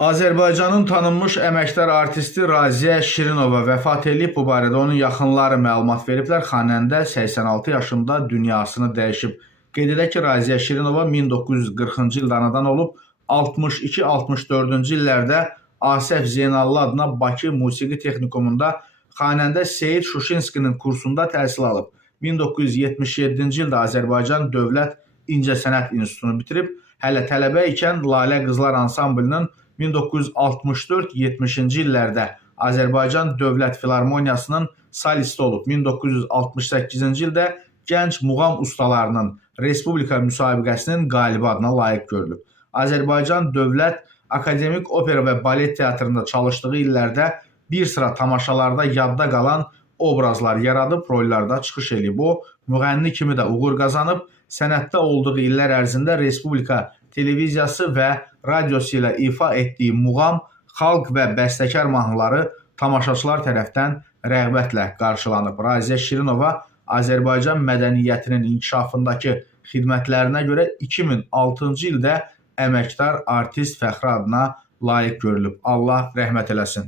Azərbaycanın tanınmış əməkdar artisti Raziyə Şirinova vəfat edib. Bu barədə onun yaxınları məlumat veriblər. Xanəndə 86 yaşında dünyasını dəyişib. Qeyd edək ki, Raziyə Şirinova 1940-cı ildə anadan olub, 62-64-cü illərdə Asəf Zeynallı adına Bakı Musiqi Texnikumunda xanəndə Seyid Şuşinskinin kursunda təhsil alıb. 1977-ci ildə Azərbaycan Dövlət İncəsənət İnstitutunu bitirib. Hələ tələbə ikən Lalə Qızlar Ansamblının 1964-70-ci illərdə Azərbaycan Dövlət Filarmoniyasının solisti olub. 1968-ci ildə Gənc Muğam Ustalarının Respublika müsabiqəsinin qalibi adına layiq görülüb. Azərbaycan Dövlət Akademik Opera və Balet Teatrında çalışdığı illərdə bir sıra tamaşalarda yadda qalan obrazlar yaradıb, rollarda çıxış edib. O, müğənni kimi də uğur qazanıb, sənətdə olduğu illər ərzində Respublika televiziyası və radiosu ilə ifa etdiyi muğam, xalq və bəstəkar mahnıları tamaşaçılar tərəfdən rəğbətlə qarşılanıb. Raziyə Şirinova Azərbaycan mədəniyyətinin inkişafındakı xidmətlərinə görə 2006-cı ildə əməkdar artist fəxri adına layiq görülüb. Allah rəhmət eləsin.